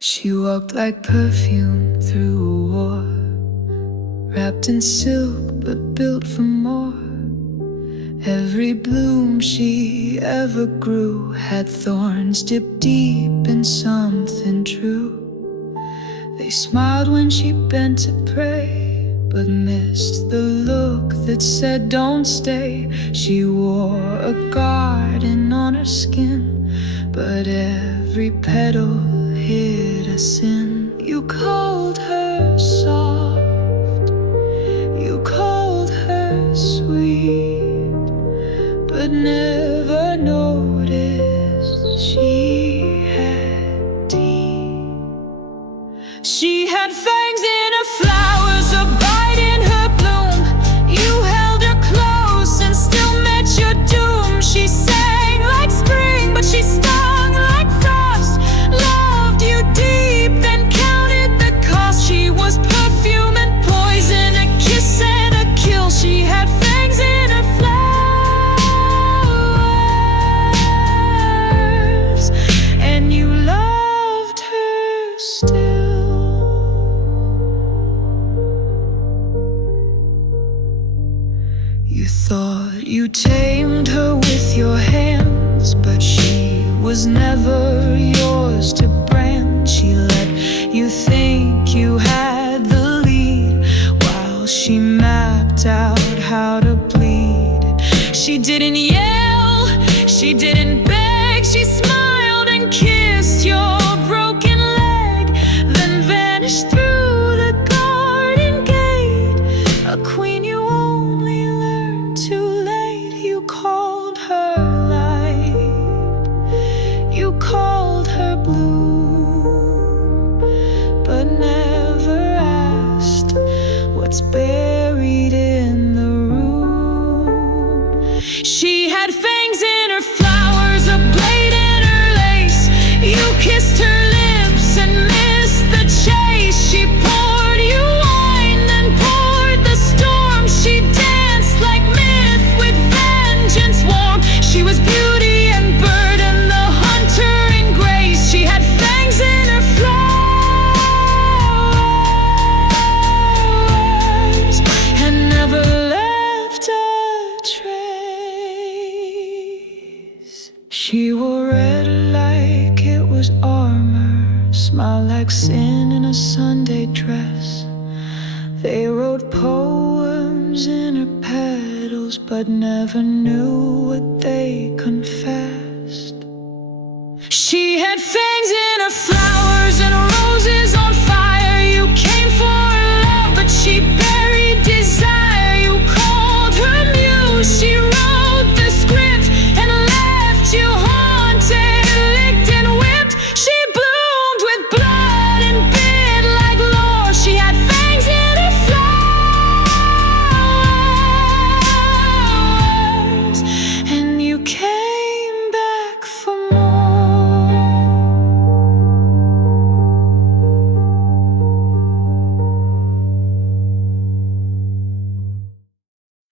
She walked like perfume through a war, wrapped in silk but built for more. Every bloom she ever grew had thorns dipped deep in something true. They smiled when she bent to pray, but missed the look that said don't stay. She wore a garden on her skin, but every petal hid a sin. You called her soft, you called her sweet, but never noticed she had teeth. She had fangs in her flowers, a bite in her bloom. You held her close and still met your doom. She sang like spring, but she stung like frost. Loved you deep, then counted the cost. She was perfume and poison, a kiss and a kill. She had fangs in her flowers, and you loved her still. You thought you tamed her with your hands, but she was never yours to brand. She let you think you had the lead, while she mapped out how to bleed. She didn't yell, she didn't beg, she smiled and kissed your broken leg, then vanished through the garden gate. A queen you only learned too late. You called her light, you called her bloom, but never asked what's buried in the room. She had fangs in her flowers, a blade in her lace. You kissed her lips and missed the chase. She poured you wine, then poured the storm. She danced like myth with vengeance warm. She was beauty and burden, the hunter in grace. She had fangs in her flowers and never left a trace. She wore red like it was armor, smiled like sin in a Sunday dress. They wrote poems in her petals, but never knew what they confessed. She had fangs in her flowers.